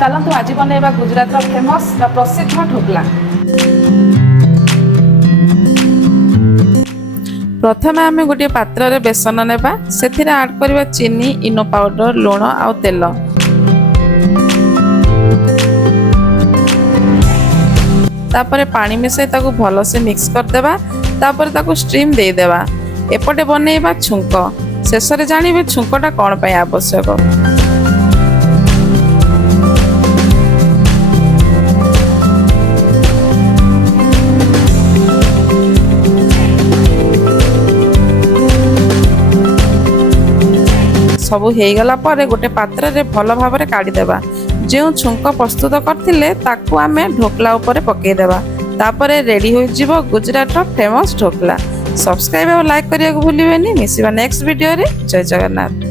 चलतु आज बनैबा गुजरात फेमस प्रसिद्ध ढोकला। प्रथम आम गोटे पात्र में बेसन नेबा से आड करवा चीनी इनो पाउडर लुण आउ तेल तापर पानी मिसई ताकू भल से मिक्स करदेबा तापर ताकू स्टीम दे देबा। एपटे बनैबा छुंक शेष में जानिबे छुंकटा कौन पाई आवश्यक। सब हो गला पर गोटे पात्र रे भल भाव में काढ़ीदेबा। जो छुंक प्रस्तुत करथिले ताकू आमे ढोकला ऊपर पकेदेबा। तापरे रेडी हो जिवो गुजरात फेमस ढोकला। सब्सक्राइब और लाइक करिया को भूलिबेनी। मिसिबा नेक्स्ट वीडियो रे। जय जगन्नाथ।